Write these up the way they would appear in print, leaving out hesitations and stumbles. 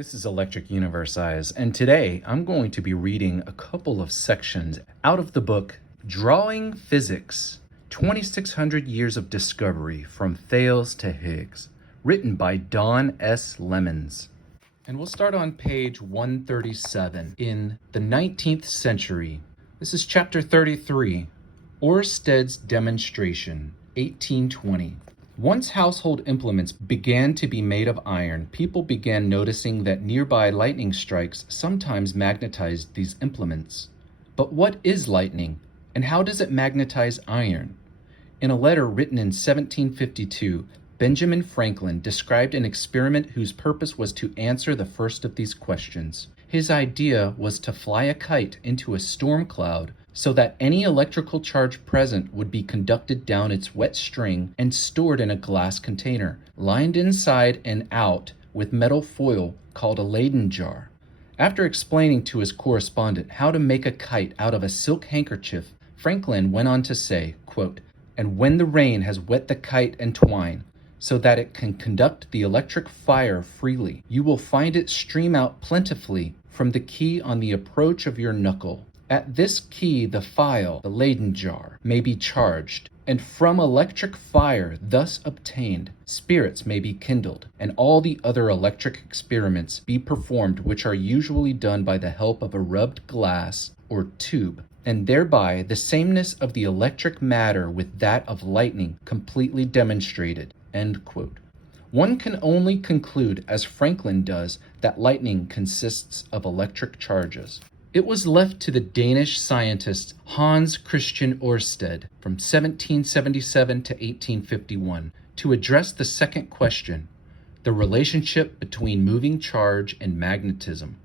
This is Electric Universe Eyes, and today I'm going to be reading a couple of sections out of the book Drawing Physics, 2600 Years of Discovery from Thales to Higgs, written by Don S. Lemons. And we'll start on page 137 in the 19th century. This is chapter 33, Oersted's Demonstration, 1820. Once household implements began to be made of iron, people began noticing that nearby lightning strikes sometimes magnetized these implements. But what is lightning, and how does it magnetize iron? In a letter written in 1752, Benjamin Franklin described an experiment whose purpose was to answer the first of these questions. His idea was to fly a kite into a storm cloud so that any electrical charge present would be conducted down its wet string and stored in a glass container, lined inside and out with metal foil called a Leyden jar. After explaining to his correspondent how to make a kite out of a silk handkerchief, Franklin went on to say, quote, "And when the rain has wet the kite and twine, so that it can conduct the electric fire freely, you will find it stream out plentifully from the key on the approach of your knuckle. At this key the file, the Leyden jar, may be charged, and from electric fire thus obtained, spirits may be kindled, and all the other electric experiments be performed which are usually done by the help of a rubbed glass or tube, and thereby the sameness of the electric matter with that of lightning completely demonstrated." End quote. One can only conclude, as Franklin does, that lightning consists of electric charges. It was left to the Danish scientist Hans Christian Oersted from 1777 to 1851 to address the second question, the relationship between moving charge and magnetism.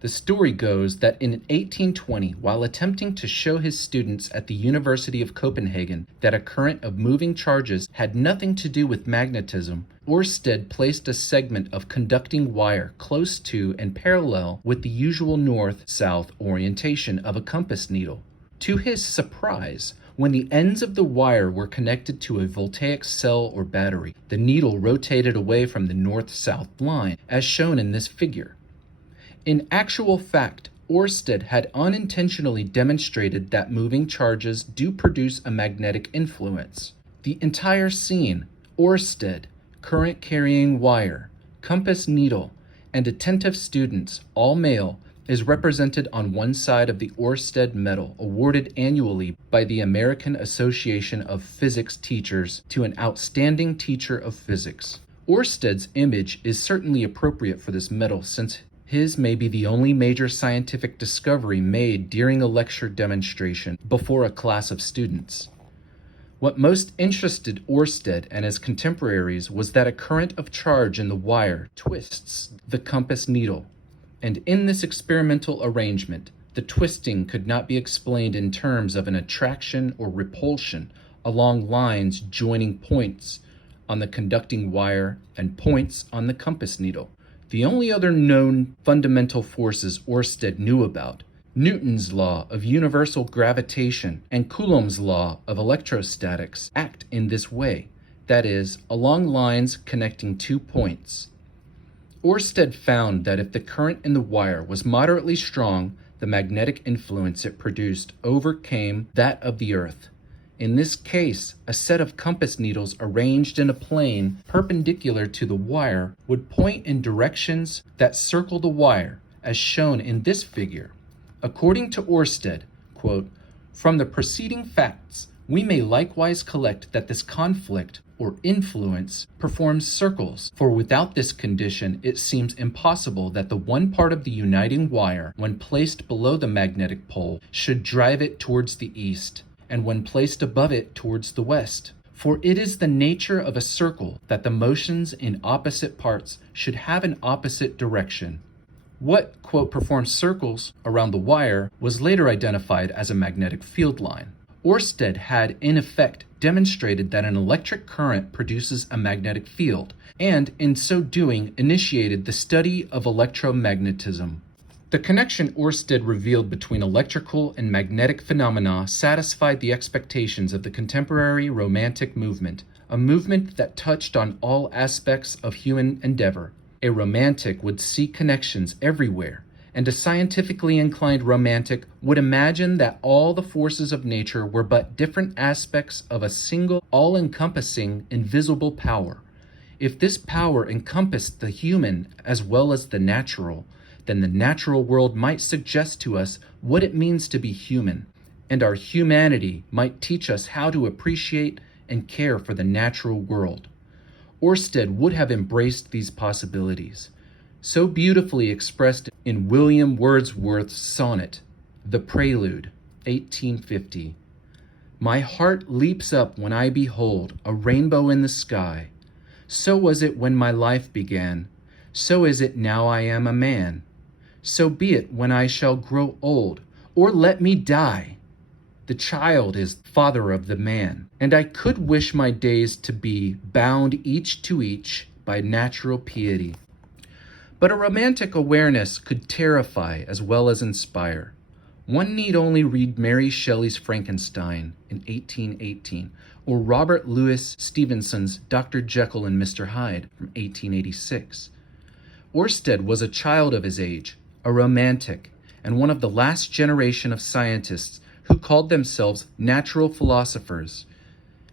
The story goes that in 1820, while attempting to show his students at the University of Copenhagen that a current of moving charges had nothing to do with magnetism, Oersted placed a segment of conducting wire close to and parallel with the usual north-south orientation of a compass needle. To his surprise, when the ends of the wire were connected to a voltaic cell or battery, the needle rotated away from the north-south line, as shown in this figure. In actual fact, Oersted had unintentionally demonstrated that moving charges do produce a magnetic influence. The entire scene, Oersted, current-carrying wire, compass needle, and attentive students, all male, is represented on one side of the Oersted Medal awarded annually by the American Association of Physics Teachers to an outstanding teacher of physics. Oersted's image is certainly appropriate for this medal, since his may be the only major scientific discovery made during a lecture demonstration before a class of students. What most interested Oersted and his contemporaries was that a current of charge in the wire twists the compass needle, and in this experimental arrangement, the twisting could not be explained in terms of an attraction or repulsion along lines joining points on the conducting wire and points on the compass needle. The only other known fundamental forces Oersted knew about, Newton's law of universal gravitation and Coulomb's law of electrostatics, act in this way, that is, along lines connecting two points. Oersted found that if the current in the wire was moderately strong, the magnetic influence it produced overcame that of the earth. In this case, a set of compass needles arranged in a plane perpendicular to the wire would point in directions that circle the wire, as shown in this figure. According to Oersted, quote, "From the preceding facts, we may likewise collect that this conflict, or influence, performs circles, for without this condition it seems impossible that the one part of the uniting wire, when placed below the magnetic pole, should drive it towards the east, and when placed above it towards the west. For it is the nature of a circle that the motions in opposite parts should have an opposite direction." What, quote, performs circles around the wire was later identified as a magnetic field line. Oersted had, in effect, demonstrated that an electric current produces a magnetic field, and in so doing initiated the study of electromagnetism. The connection Oersted revealed between electrical and magnetic phenomena satisfied the expectations of the contemporary Romantic movement, a movement that touched on all aspects of human endeavor. A romantic would see connections everywhere, and a scientifically inclined romantic would imagine that all the forces of nature were but different aspects of a single, all-encompassing, invisible power. If this power encompassed the human as well as the natural, then the natural world might suggest to us what it means to be human, and our humanity might teach us how to appreciate and care for the natural world. Oersted would have embraced these possibilities, so beautifully expressed in William Wordsworth's sonnet, The Prelude, 1850. My heart leaps up when I behold a rainbow in the sky. So was it when my life began, so is it now I am a man. So be it when I shall grow old, or let me die. The child is father of the man, and I could wish my days to be bound each to each by natural piety. But a romantic awareness could terrify as well as inspire. One need only read Mary Shelley's Frankenstein in 1818, or Robert Louis Stevenson's Dr. Jekyll and Mr. Hyde from 1886. Oersted was a child of his age, a romantic, and one of the last generation of scientists who called themselves natural philosophers.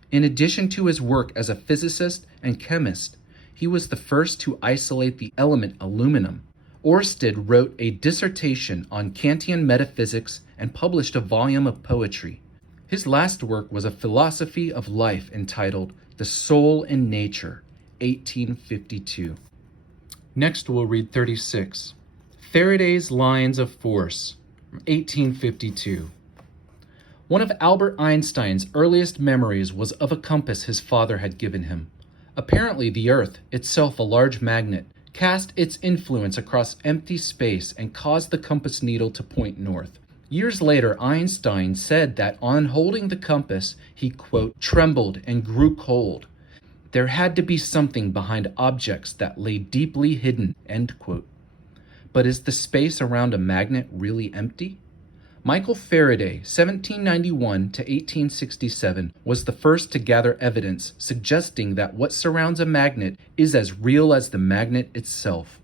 In addition to his work as a physicist and chemist, he was the first to isolate the element aluminum. Oersted wrote a dissertation on Kantian metaphysics and published a volume of poetry. His last work was a philosophy of life entitled The Soul in Nature, 1852. Next we'll read 36. Faraday's Lines of Force, 1852. One of Albert Einstein's earliest memories was of a compass his father had given him. Apparently the Earth, itself a large magnet, cast its influence across empty space and caused the compass needle to point north. Years later, Einstein said that on holding the compass, he, quote, trembled and grew cold. There had to be something behind objects that lay deeply hidden, end quote. But is the space around a magnet really empty? Michael Faraday, 1791 to 1867, was the first to gather evidence suggesting that what surrounds a magnet is as real as the magnet itself.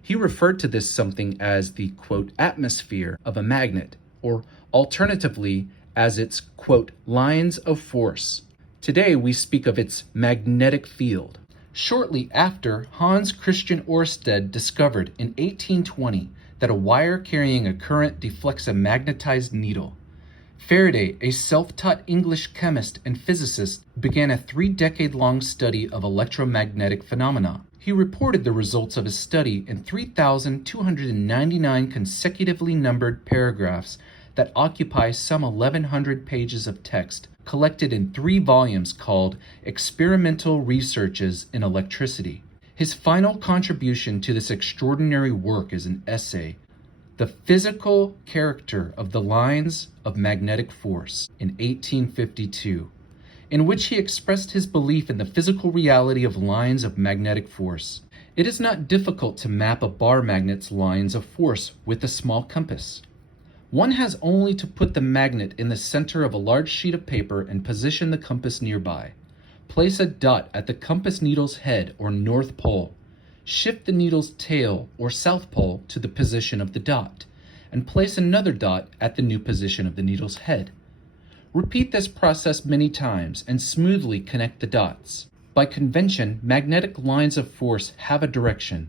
He referred to this something as the, quote, atmosphere of a magnet, or alternatively as its, quote, lines of force. Today we speak of its magnetic field. Shortly after, Hans Christian Oersted discovered in 1820 that a wire carrying a current deflects a magnetized needle. Faraday, a self-taught English chemist and physicist, began a 3-decade-long study of electromagnetic phenomena. He reported the results of his study in 3,299 consecutively numbered paragraphs that occupy some 1,100 pages of text, collected in 3 volumes called Experimental Researches in Electricity. His final contribution to this extraordinary work is an essay, The Physical Character of the Lines of Magnetic Force, in 1852, in which he expressed his belief in the physical reality of lines of magnetic force. It is not difficult to map a bar magnet's lines of force with a small compass. One has only to put the magnet in the center of a large sheet of paper and position the compass nearby. Place a dot at the compass needle's head or north pole. Shift the needle's tail or south pole to the position of the dot, and place another dot at the new position of the needle's head. Repeat this process many times and smoothly connect the dots. By convention, magnetic lines of force have a direction.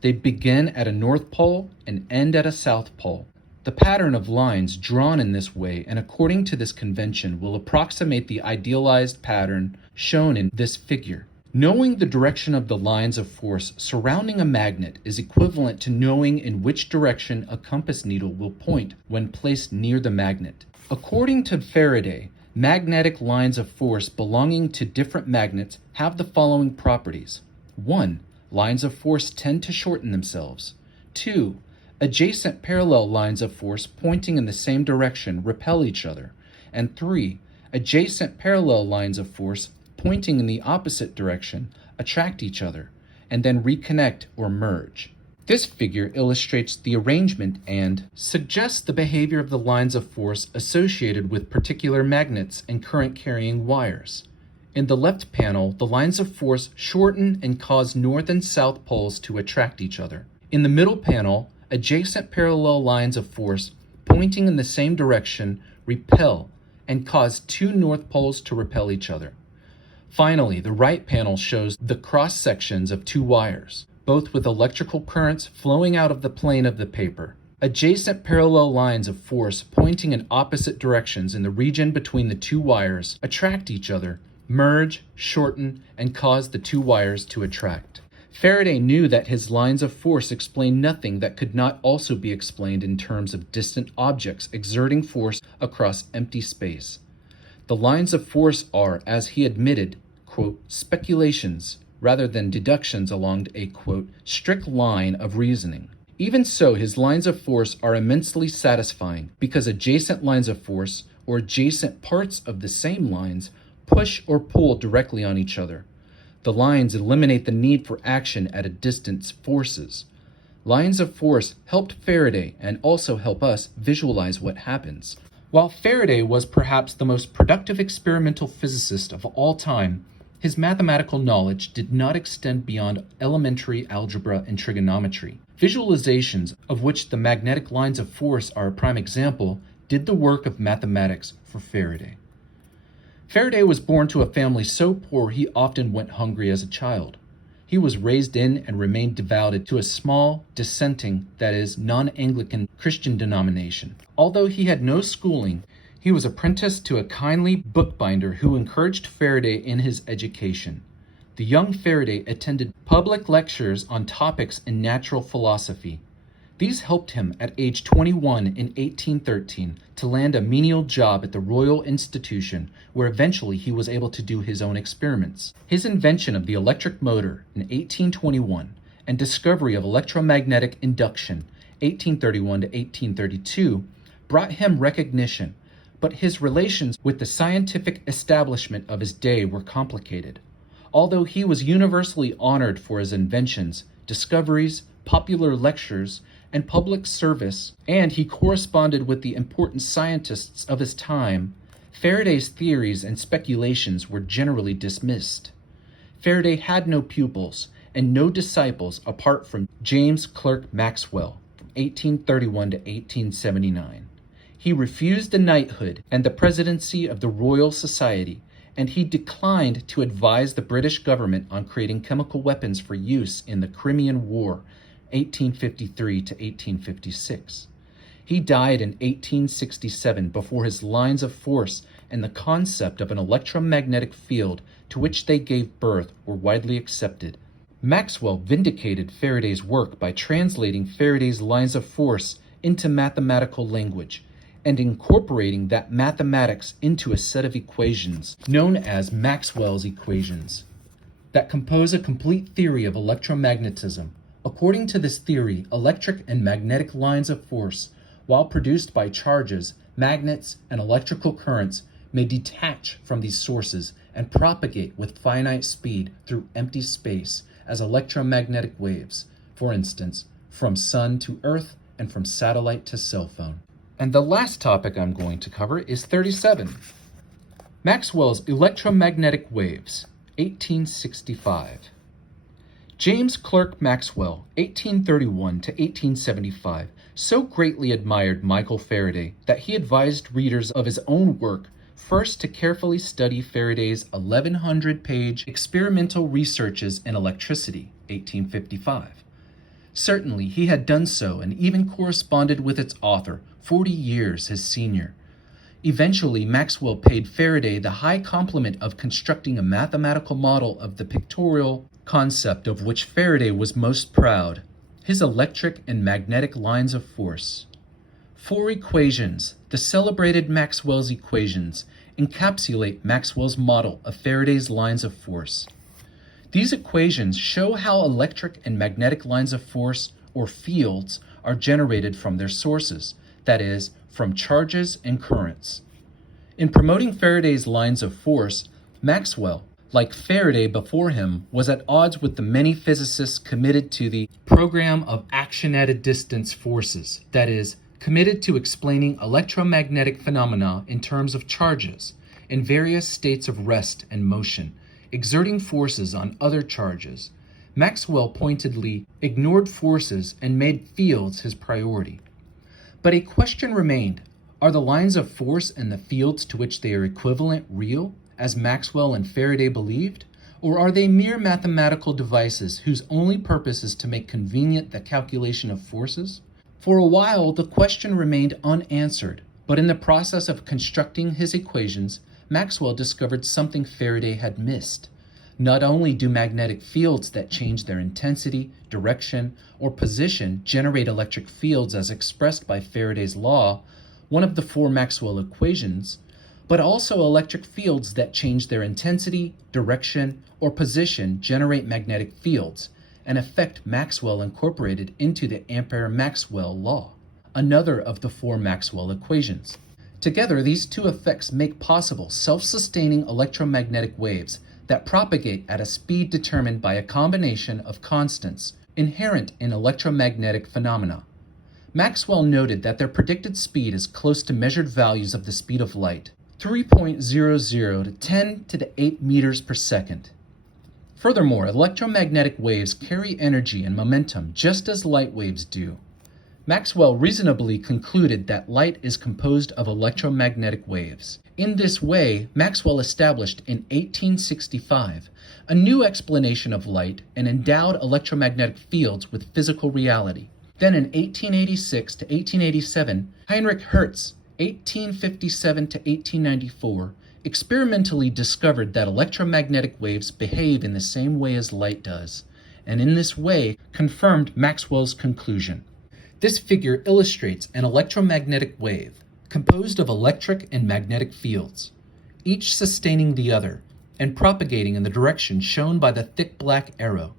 They begin at a north pole and end at a south pole. The pattern of lines drawn in this way and according to this convention will approximate the idealized pattern shown in this figure. Knowing the direction of the lines of force surrounding a magnet is equivalent to knowing in which direction a compass needle will point when placed near the magnet. According to Faraday, magnetic lines of force belonging to different magnets have the following properties. 1. Lines of force tend to shorten themselves. 2. Adjacent parallel lines of force pointing in the same direction repel each other. And 3. Adjacent parallel lines of force pointing in the opposite direction attract each other and then reconnect or merge. This figure illustrates the arrangement and suggests the behavior of the lines of force associated with particular magnets and current-carrying wires. In the left panel, the lines of force shorten and cause north and south poles to attract each other. In the middle panel, adjacent parallel lines of force pointing in the same direction repel and cause two north poles to repel each other. Finally, the right panel shows the cross sections of two wires, both with electrical currents flowing out of the plane of the paper. Adjacent parallel lines of force pointing in opposite directions in the region between the two wires attract each other, merge, shorten, and cause the two wires to attract. Faraday knew that his lines of force explained nothing that could not also be explained in terms of distant objects exerting force across empty space. The lines of force are, as he admitted, quote, speculations rather than deductions along a, quote, strict line of reasoning. Even so, his lines of force are immensely satisfying because adjacent lines of force, or adjacent parts of the same lines, push or pull directly on each other. The lines eliminate the need for action at a distance forces. Lines of force helped Faraday and also help us visualize what happens. While Faraday was perhaps the most productive experimental physicist of all time, his mathematical knowledge did not extend beyond elementary algebra and trigonometry. Visualizations, of which the magnetic lines of force are a prime example, did the work of mathematics for Faraday. Faraday was born to a family so poor he often went hungry as a child. He was raised in and remained devoted to a small, dissenting, that is, non-Anglican Christian denomination. Although he had no schooling, he was apprenticed to a kindly bookbinder who encouraged Faraday in his education. The young Faraday attended public lectures on topics in natural philosophy. These helped him at age 21 in 1813 to land a menial job at the Royal Institution, where eventually he was able to do his own experiments. His invention of the electric motor in 1821 and discovery of electromagnetic induction 1831 to 1832 brought him recognition, but his relations with the scientific establishment of his day were complicated. Although he was universally honored for his inventions, discoveries, popular lectures, and public service, and he corresponded with the important scientists of his time, Faraday's theories and speculations were generally dismissed. Faraday had no pupils and no disciples apart from James Clerk Maxwell from 1831 to 1879. He refused a knighthood and the presidency of the Royal Society, and he declined to advise the British government on creating chemical weapons for use in the Crimean War, 1853 to 1856. He died in 1867 before his lines of force and the concept of an electromagnetic field to which they gave birth were widely accepted. Maxwell vindicated Faraday's work by translating Faraday's lines of force into mathematical language and incorporating that mathematics into a set of equations known as Maxwell's equations that compose a complete theory of electromagnetism. According to this theory, electric and magnetic lines of force, while produced by charges, magnets, and electrical currents, may detach from these sources and propagate with finite speed through empty space as electromagnetic waves, for instance, from sun to earth and from satellite to cell phone. And the last topic I'm going to cover is 37. Maxwell's electromagnetic waves, 1865. James Clerk Maxwell, 1831 to 1875, so greatly admired Michael Faraday that he advised readers of his own work first to carefully study Faraday's 1,100-page Experimental Researches in Electricity, 1855. Certainly, he had done so and even corresponded with its author, 40 years his senior. Eventually, Maxwell paid Faraday the high compliment of constructing a mathematical model of the pictorial concept of which Faraday was most proud, his electric and magnetic lines of force. 4 equations, the celebrated Maxwell's equations, encapsulate Maxwell's model of Faraday's lines of force. These equations show how electric and magnetic lines of force, or fields, are generated from their sources, that is, from charges and currents. In promoting Faraday's lines of force, Maxwell, like Faraday before him, was at odds with the many physicists committed to the program of action at a distance forces, that is, committed to explaining electromagnetic phenomena in terms of charges, in various states of rest and motion, exerting forces on other charges. Maxwell pointedly ignored forces and made fields his priority. But a question remained: are the lines of force and the fields to which they are equivalent real, as Maxwell and Faraday believed? Or are they mere mathematical devices whose only purpose is to make convenient the calculation of forces? For a while, the question remained unanswered, but in the process of constructing his equations, Maxwell discovered something Faraday had missed. Not only do magnetic fields that change their intensity, direction, or position generate electric fields as expressed by Faraday's law, one of the four Maxwell equations, but also electric fields that change their intensity, direction, or position generate magnetic fields, an effect Maxwell incorporated into the Ampere-Maxwell law, another of the four Maxwell equations. Together, these two effects make possible self-sustaining electromagnetic waves that propagate at a speed determined by a combination of constants inherent in electromagnetic phenomena. Maxwell noted that their predicted speed is close to measured values of the speed of light, 3.00 to 10 to the 8 meters per second. Furthermore, electromagnetic waves carry energy and momentum just as light waves do. Maxwell reasonably concluded that light is composed of electromagnetic waves. In this way, Maxwell established in 1865 a new explanation of light and endowed electromagnetic fields with physical reality. Then in 1886 to 1887, Heinrich Hertz, 1857 to 1894, experimentally discovered that electromagnetic waves behave in the same way as light does, and in this way confirmed Maxwell's conclusion. This figure illustrates an electromagnetic wave composed of electric and magnetic fields, each sustaining the other and propagating in the direction shown by the thick black arrow.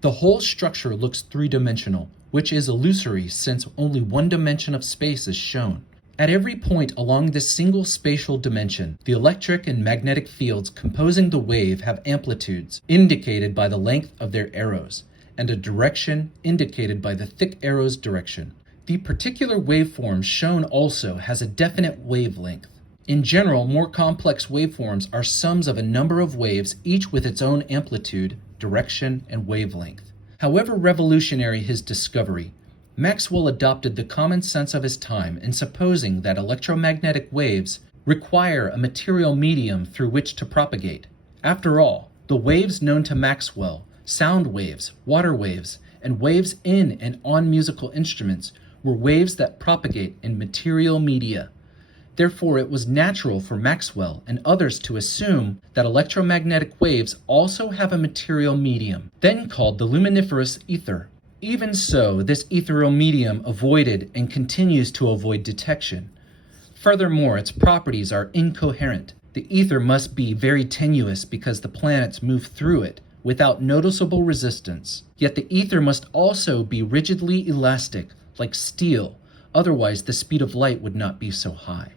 The whole structure looks three-dimensional, which is illusory since only one dimension of space is shown. At every point along this single spatial dimension, the electric and magnetic fields composing the wave have amplitudes indicated by the length of their arrows, and a direction indicated by the thick arrow's direction. The particular waveform shown also has a definite wavelength. In general, more complex waveforms are sums of a number of waves, each with its own amplitude, direction, and wavelength. However revolutionary his discovery, Maxwell adopted the common sense of his time in supposing that electromagnetic waves require a material medium through which to propagate. After all, the waves known to Maxwell, sound waves, water waves, and waves in and on musical instruments, were waves that propagate in material media. Therefore, it was natural for Maxwell and others to assume that electromagnetic waves also have a material medium, then called the luminiferous ether. Even so, this ethereal medium avoided and continues to avoid detection. Furthermore, its properties are incoherent. The ether must be very tenuous because the planets move through it without noticeable resistance. Yet the ether must also be rigidly elastic, like steel, otherwise the speed of light would not be so high.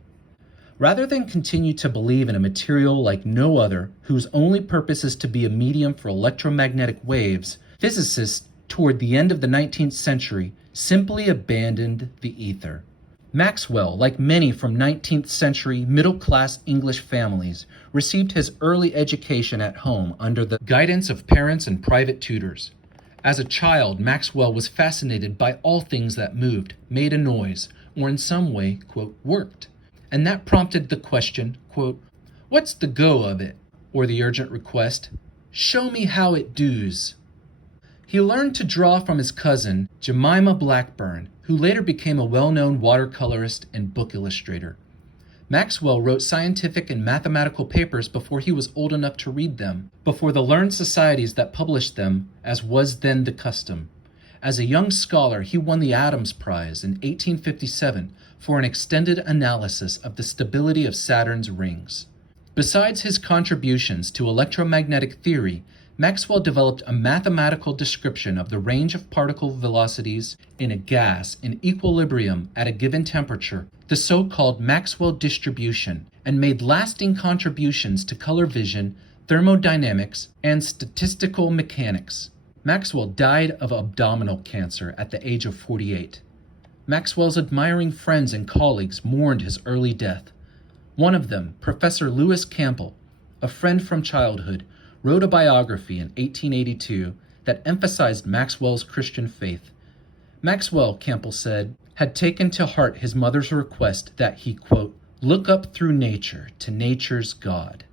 Rather than continue to believe in a material like no other, whose only purpose is to be a medium for electromagnetic waves, physicists toward the end of the 19th century simply abandoned the ether. Maxwell, like many from 19th century middle-class English families, received his early education at home under the guidance of parents and private tutors. As a child, Maxwell was fascinated by all things that moved, made a noise, or in some way, quote, worked. And that prompted the question, quote, "What's the go of it?" Or the urgent request, "Show me how it doos." He learned to draw from his cousin, Jemima Blackburn, who later became a well-known watercolorist and book illustrator. Maxwell wrote scientific and mathematical papers before he was old enough to read them, before the learned societies that published them, as was then the custom. As a young scholar, he won the Adams Prize in 1857 for an extended analysis of the stability of Saturn's rings. Besides his contributions to electromagnetic theory, Maxwell developed a mathematical description of the range of particle velocities in a gas in equilibrium at a given temperature, the so-called Maxwell distribution, and made lasting contributions to color vision, thermodynamics, and statistical mechanics. Maxwell died of abdominal cancer at the age of 48. Maxwell's admiring friends and colleagues mourned his early death. One of them, Professor Lewis Campbell, a friend from childhood, wrote a biography in 1882 that emphasized Maxwell's Christian faith. Maxwell, Campbell said, had taken to heart his mother's request that he, quote, look up through nature to nature's God.